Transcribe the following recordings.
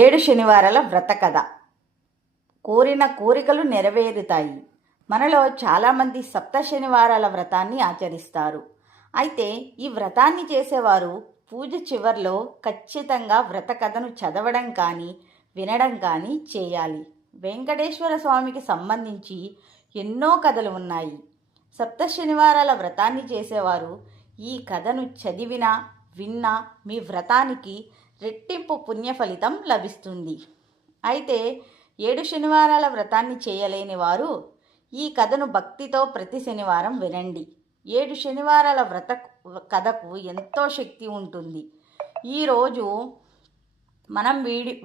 ఏడు శనివారాల వ్రత కథ. కోరిన కోరికలు నెరవేరుతాయి. మనలో చాలామంది సప్త శనివారాల వ్రతాన్ని ఆచరిస్తారు. అయితే ఈ వ్రతాన్ని చేసేవారు పూజ చివర్లో ఖచ్చితంగా వ్రత కథను చదవడం కానీ వినడం కానీ చేయాలి. వెంకటేశ్వర స్వామికి సంబంధించి ఎన్నో కథలు ఉన్నాయి. సప్త శనివారాల వ్రతాన్ని చేసేవారు ఈ కథను చదివినా విన్నా మీ వ్రతానికి రెట్టింపు పుణ్య ఫలితం లభిస్తుంది. అయితే ఏడు శనివారాల వ్రతాన్ని చేయలేని వారు ఈ కథను భక్తితో ప్రతి శనివారం వినండి. ఏడు శనివారాల వ్రత కథకు ఎంతో శక్తి ఉంటుంది. ఈరోజు మనం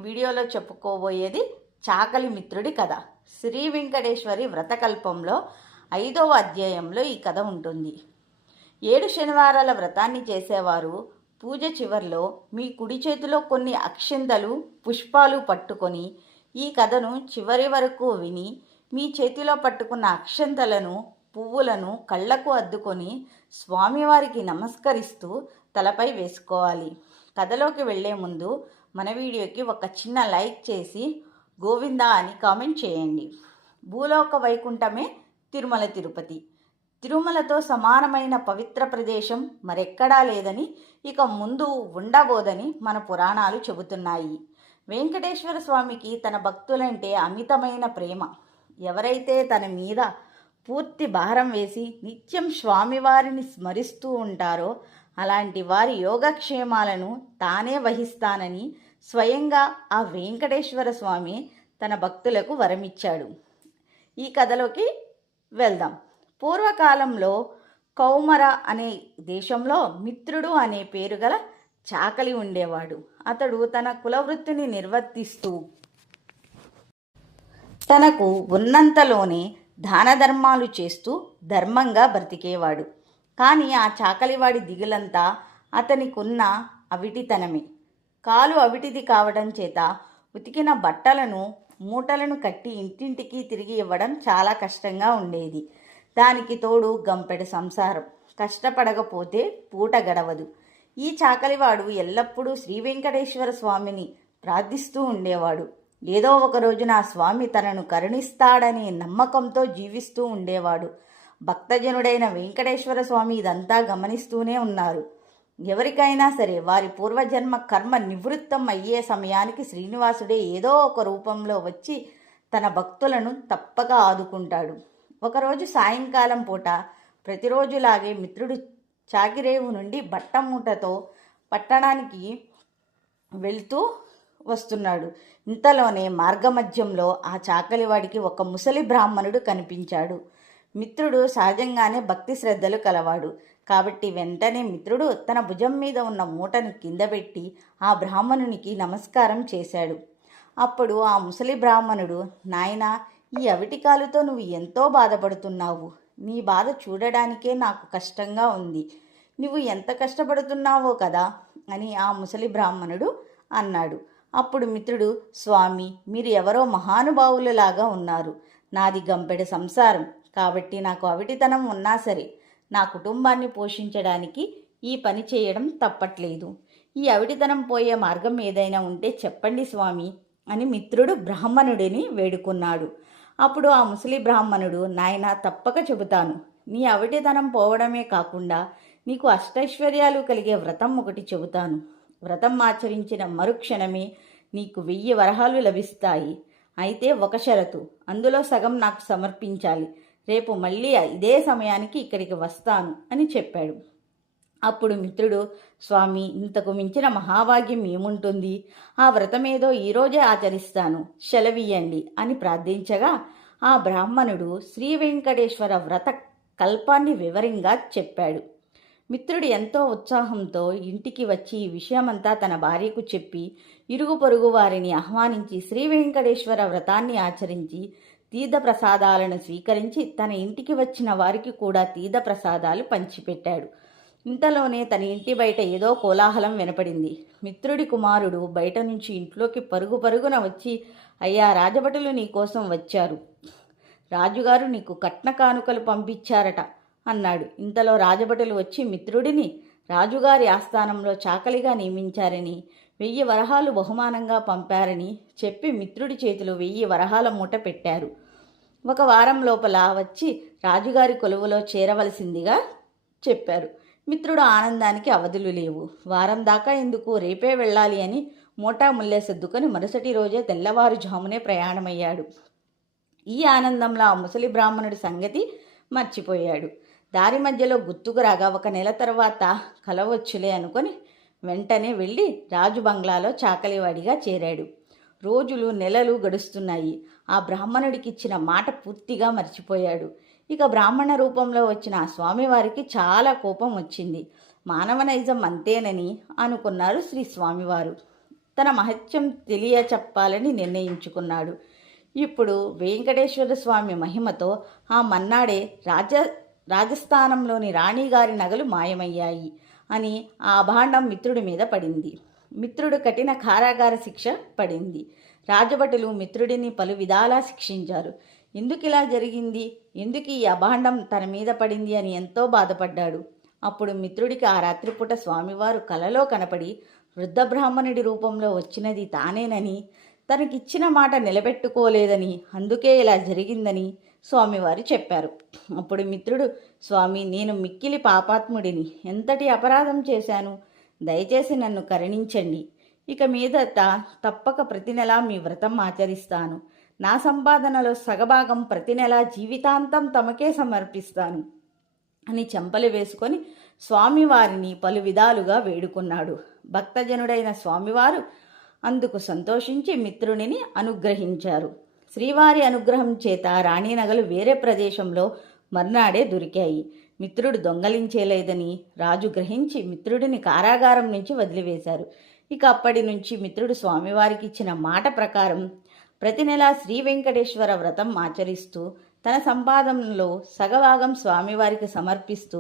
వీడియోలో చెప్పుకోబోయేది చాకలి మిత్రుడి కథ. శ్రీ వెంకటేశ్వరి వ్రతకల్పంలో 5వ అధ్యాయంలో ఈ కథ ఉంటుంది. ఏడు శనివారాల వ్రతాన్ని చేసేవారు పూజ చివర్లో మీ కుడి చేతిలో కొన్ని అక్షింతలు పుష్పాలు పట్టుకొని ఈ కథను చివరి వరకు విని మీ చేతిలో పట్టుకున్న అక్షింతలను పువ్వులను కళ్ళకు అద్దుకొని స్వామివారికి నమస్కరిస్తూ తలపై వేసుకోవాలి. కథలోకి వెళ్లే ముందు మన వీడియోకి ఒక చిన్న లైక్ చేసి గోవిందా అని కామెంట్ చేయండి. భూలోక వైకుంఠమే తిరుమల తిరుపతి. తిరుమలతో సమానమైన పవిత్ర ప్రదేశం మరెక్కడా లేదని, ఇక ముందు ఉండబోదని మన పురాణాలు చెబుతున్నాయి. వెంకటేశ్వర స్వామికి తన భక్తులంటే అమితమైన ప్రేమ. ఎవరైతే తన మీద పూర్తి భారం వేసి నిత్యం స్వామివారిని స్మరిస్తూ ఉంటారో అలాంటి వారి యోగక్షేమాలను తానే వహిస్తానని స్వయంగా ఆ వెంకటేశ్వర స్వామి తన భక్తులకు వరమిచ్చాడు. ఈ కథలోకి వెళ్దాం. పూర్వకాలంలో కౌమర అనే దేశంలో మిత్రుడు అనే పేరు గల చాకలి ఉండేవాడు. అతడు తన కులవృత్తిని నిర్వర్తిస్తూ తనకు ఉన్నంతలోనే దాన ధర్మాలు చేస్తూ ధర్మంగా బ్రతికేవాడు. కానీ ఆ చాకలివాడి దిగులంతా అతనికున్న అవిటితనమే. కాలు అవిటిది కావడం చేత ఉతికిన బట్టలను మూటలను కట్టి ఇంటింటికి తిరిగి ఇవ్వడం చాలా కష్టంగా ఉండేది. దానికి తోడు గంపెడు సంసారం. కష్టపడకపోతే పూట గడవదు. ఈ చాకలివాడు ఎల్లప్పుడూ శ్రీ వెంకటేశ్వర స్వామిని ప్రార్థిస్తూ ఉండేవాడు. ఏదో ఒక రోజున ఆ స్వామి తనను కరుణిస్తాడనే నమ్మకంతో జీవిస్తూ ఉండేవాడు. భక్తజనుడైన వెంకటేశ్వర స్వామి ఇదంతా గమనిస్తూనే ఉన్నారు. ఎవరికైనా సరే వారి పూర్వజన్మ కర్మ నివృత్తం అయ్యే సమయానికి శ్రీనివాసుడే ఏదో ఒక రూపంలో వచ్చి తన భక్తులను తప్పక ఆదుకుంటాడు. ఒకరోజు సాయంకాలం పూట ప్రతిరోజులాగే మిత్రుడు చాకిరేవు నుండి బట్ట మూటతో పట్టణానికి వెళ్తూ వస్తున్నాడు. ఇంతలోనే మార్గమధ్యంలో ఆ చాకలివాడికి ఒక ముసలి బ్రాహ్మణుడు కనిపించాడు. మిత్రుడు సహజంగానే భక్తి శ్రద్ధలు కలవాడు కాబట్టి వెంటనే మిత్రుడు తన భుజం మీద ఉన్న మూటను కింద పెట్టి ఆ బ్రాహ్మణునికి నమస్కారం చేశాడు. అప్పుడు ఆ ముసలి బ్రాహ్మణుడు, నాయనా, ఈ అవిటికాలుతో నువ్వు ఎంతో బాధపడుతున్నావు. నీ బాధ చూడడానికే నాకు కష్టంగా ఉంది. నువ్వు ఎంత కష్టపడుతున్నావో కదా అని ఆ ముసలి బ్రాహ్మణుడు అన్నాడు. అప్పుడు మిత్రుడు, స్వామి, మీరు ఎవరో మహానుభావులలాగా ఉన్నారు. నాది గంపెడు సంసారం కాబట్టి నాకు అవిటితనం ఉన్నా సరే నా కుటుంబాన్ని పోషించడానికి ఈ పని చేయడం తప్పట్లేదు. ఈ అవిటితనం పోయే మార్గం ఏదైనా ఉంటే చెప్పండి స్వామి అని మిత్రుడు బ్రాహ్మణుడిని వేడుకున్నాడు. అప్పుడు ఆ ముసలి బ్రాహ్మణుడు, నాయనా, తప్పక చెబుతాను. నీ అవిటితనం పోవడమే కాకుండా నీకు అష్టైశ్వర్యాలు కలిగే వ్రతం ఒకటి చెబుతాను. వ్రతం ఆచరించిన మరుక్షణమే నీకు 1000 వరహాలు లభిస్తాయి. అయితే ఒక షరతు, అందులో సగం నాకు సమర్పించాలి. రేపు మళ్ళీ ఇదే సమయానికి ఇక్కడికి వస్తాను అని చెప్పాడు. అప్పుడు మిత్రుడు, స్వామి, ఇంతకు మించిన మహాభాగ్యం ఏముంటుంది? ఆ వ్రతమేదో ఈరోజే ఆచరిస్తాను, సెలవియ్యండి అని ప్రార్థించగా ఆ బ్రాహ్మణుడు శ్రీ వెంకటేశ్వర వ్రత కల్పాన్ని వివరంగా చెప్పాడు. మిత్రుడు ఎంతో ఉత్సాహంతో ఇంటికి వచ్చి ఈ విషయమంతా తన భార్యకు చెప్పి ఇరుగు పొరుగు వారిని ఆహ్వానించి శ్రీ వెంకటేశ్వర వ్రతాన్ని ఆచరించి తీర్థప్రసాదాలను స్వీకరించి తన ఇంటికి వచ్చిన వారికి కూడా తీర్థప్రసాదాలు పంచిపెట్టాడు. ఇంతలోనే తన ఇంటి బయట ఏదో కోలాహలం వినపడింది. మిత్రుడి కుమారుడు బయట నుంచి ఇంట్లోకి పరుగు పరుగున వచ్చి, అయ్యా, రాజభటులు నీకోసం వచ్చారు. రాజుగారు నీకు కట్న కానుకలు పంపించారట అన్నాడు. ఇంతలో రాజభటులు వచ్చి మిత్రుడిని రాజుగారి ఆస్థానంలో చాకలిగా నియమించారని, 1000 వరహాలు బహుమానంగా పంపారని చెప్పి మిత్రుడి చేతిలో 1000 వరహాల మూట పెట్టారు. 1 వారం లోపల వచ్చి రాజుగారి కొలువులో చేరవలసిందిగా చెప్పారు. మిత్రుడు ఆనందానికి అవధులు లేవు. వారం దాకా ఎందుకు, రేపే వెళ్ళాలి అని మూటా ముల్లె సర్దుకొని మరుసటి రోజే తెల్లవారుజామునే ప్రయాణమయ్యాడు. ఈ ఆనందంలో ఆ ముసలి బ్రాహ్మణుడి సంగతి మర్చిపోయాడు. దారి మధ్యలో గుర్తుకు రాగా 1 నెల తర్వాత కలవచ్చులే అనుకొని వెంటనే వెళ్ళి రాజు బంగ్లాలో చాకలివాడిగా చేరాడు. రోజులు నెలలు గడుస్తున్నాయి. ఆ బ్రాహ్మణుడికి ఇచ్చిన మాట పూర్తిగా మర్చిపోయాడు. ఇక బ్రాహ్మణ రూపంలో వచ్చిన ఆ స్వామివారికి చాలా కోపం వచ్చింది. మానవ నైజం అంతేనని అనుకున్నారు శ్రీ స్వామివారు. తన మహత్యం తెలియచెప్పాలని నిర్ణయించుకున్నాడు. ఇప్పుడు వెంకటేశ్వర స్వామి మహిమతో ఆ మన్నాడే రాజస్థానంలోని రాణిగారి నగలు మాయమయ్యాయి అని ఆ అభాండం మిత్రుడి మీద పడింది. మిత్రుడు కఠిన కారాగార శిక్ష పడింది. రాజభటులు మిత్రుడిని పలు విధాలా శిక్షించారు. ఎందుకు ఇలా జరిగింది, ఎందుకు ఈ అభాండం తన మీద పడింది అని ఎంతో బాధపడ్డాడు. అప్పుడు మిత్రుడికి ఆ రాత్రిపూట స్వామివారు కలలో కనపడి వృద్ధ బ్రాహ్మణుడి రూపంలో వచ్చినది తానేనని, తనకిచ్చిన మాట నిలబెట్టుకోలేదని, అందుకే ఇలా జరిగిందని స్వామివారు చెప్పారు. అప్పుడు మిత్రుడు, స్వామి, నేను మిక్కిలి పాపాత్ముడిని, ఎంతటి అపరాధం చేశాను, దయచేసి నన్ను కరుణించండి. ఇక మీదట తప్పక ప్రతి నెలా మీ వ్రతం ఆచరిస్తాను. నా సంపాదనలో సగభాగం ప్రతి నెలా జీవితాంతం తమకే సమర్పిస్తాను అని చెంపలు వేసుకొని స్వామివారిని పలు విధాలుగా వేడుకున్నాడు. భక్తజనుడైన స్వామివారు అందుకు సంతోషించి మిత్రుడిని అనుగ్రహించారు. శ్రీవారి అనుగ్రహం చేత రాణినగలు వేరే ప్రదేశంలో మర్నాడే దొరికాయి. మిత్రుడు దొంగలించేలేదని రాజు గ్రహించి మిత్రుడిని కారాగారం నుంచి వదిలివేశారు. ఇక అప్పటి నుంచి మిత్రుడు స్వామివారికి ఇచ్చిన మాట ప్రకారం ప్రతి నెలా శ్రీ వెంకటేశ్వర వ్రతం ఆచరిస్తూ తన సంపాదనలో సగభాగం స్వామివారికి సమర్పిస్తూ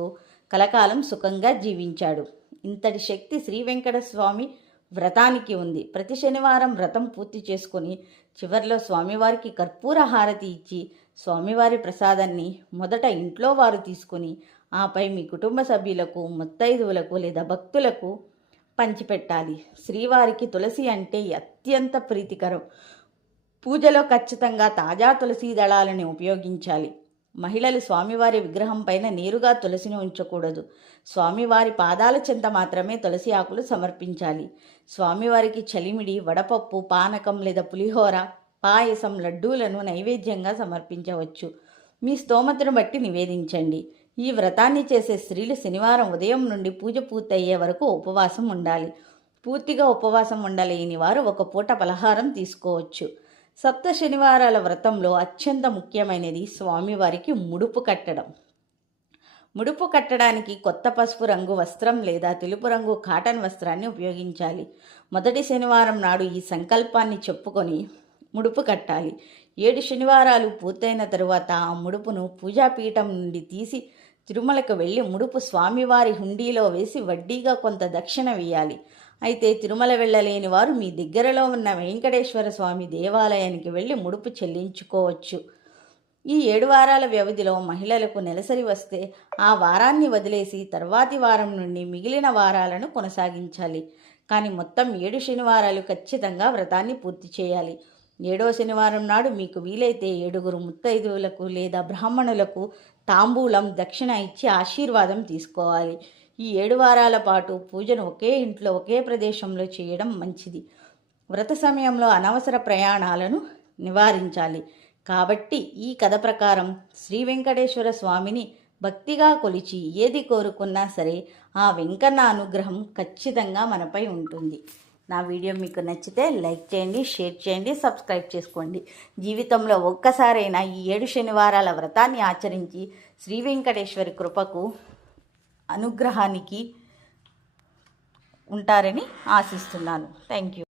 కలకాలం సుఖంగా జీవించాడు. ఇంతటి శక్తి శ్రీ వెంకటస్వామి వ్రతానికి ఉంది. ప్రతి శనివారం వ్రతం పూర్తి చేసుకొని చివర్లో స్వామివారికి కర్పూర హారతి ఇచ్చి స్వామివారి ప్రసాదాన్ని మొదట ఇంట్లో వారు తీసుకుని ఆపై మీ కుటుంబ సభ్యులకు, ముత్తైదువులకు లేదా భక్తులకు పంచిపెట్టాలి. శ్రీవారికి తులసి అంటే అత్యంత ప్రీతికరం. పూజలో ఖచ్చితంగా తాజా తులసి దళాలని ఉపయోగించాలి. మహిళలు స్వామివారి విగ్రహం పైన నేరుగా తులసిని ఉంచకూడదు. స్వామివారి పాదాల చెంత మాత్రమే తులసి ఆకులు సమర్పించాలి. స్వామివారికి చలిమిడి, వడపప్పు, పానకం లేదా పులిహోర, పాయసం, లడ్డూలను నైవేద్యంగా సమర్పించవచ్చు. మీ స్తోమతను బట్టి నివేదించండి. ఈ వ్రతాన్ని చేసే స్త్రీలు శనివారం ఉదయం నుండి పూజ పూర్తయ్యే వరకు ఉపవాసం ఉండాలి. పూర్తిగా ఉపవాసం ఉండలేని వారు 1 పూట పలహారం తీసుకోవచ్చు. సప్త శనివారాల వ్రతంలో అత్యంత ముఖ్యమైనది స్వామివారికి ముడుపు కట్టడం. ముడుపు కట్టడానికి కొత్త పసుపు రంగు వస్త్రం లేదా తెలుపు రంగు కాటన్ వస్త్రాన్ని ఉపయోగించాలి. మొదటి శనివారం నాడు ఈ సంకల్పాన్ని చెప్పుకొని ముడుపు కట్టాలి. 7 శనివారాలు పూర్తయిన తరువాత ఆ ముడుపును పూజాపీఠం నుండి తీసి తిరుమలకు వెళ్ళి ముడుపు స్వామివారి హుండీలో వేసి వడ్డీగా కొంత దక్షిణ వేయాలి. అయితే తిరుమల వెళ్ళలేని వారు మీ దగ్గరలో ఉన్న వెంకటేశ్వర స్వామి దేవాలయానికి వెళ్ళి ముడుపు చెల్లించుకోవచ్చు. ఈ 7 వారాల వ్యవధిలో మహిళలకు నెలసరి వస్తే ఆ వారాన్ని వదిలేసి తర్వాతి వారం నుండి మిగిలిన వారాలను కొనసాగించాలి. కానీ మొత్తం 7 శనివారాలు ఖచ్చితంగా వ్రతాన్ని పూర్తి చేయాలి. 7వ శనివారం నాడు మీకు వీలైతే 7 ముత్తైదువులకు లేదా బ్రాహ్మణులకు తాంబూలం, దక్షిణ ఇచ్చి ఆశీర్వాదం తీసుకోవాలి. ఈ 7 వారాల పాటు పూజను ఒకే ఇంట్లో ఒకే ప్రదేశంలో చేయడం మంచిది. వ్రత సమయంలో అనవసర ప్రయాణాలను నివారించాలి. కాబట్టి ఈ కథ ప్రకారం శ్రీ వెంకటేశ్వర స్వామిని భక్తిగా కొలిచి ఏది కోరుకున్నా సరే ఆ వెంకన్న అనుగ్రహం ఖచ్చితంగా మనపై ఉంటుంది. నా వీడియో మీకు నచ్చితే లైక్ చేయండి, షేర్ చేయండి, సబ్స్క్రైబ్ చేసుకోండి. జీవితంలో ఒక్కసారైనా ఈ 7 శనివారాల వ్రతాన్ని ఆచరించి శ్రీ వెంకటేశ్వరి కృపకు, అనుగ్రహానికి ఉంటారని ఆశిస్తున్నాను. Thank you.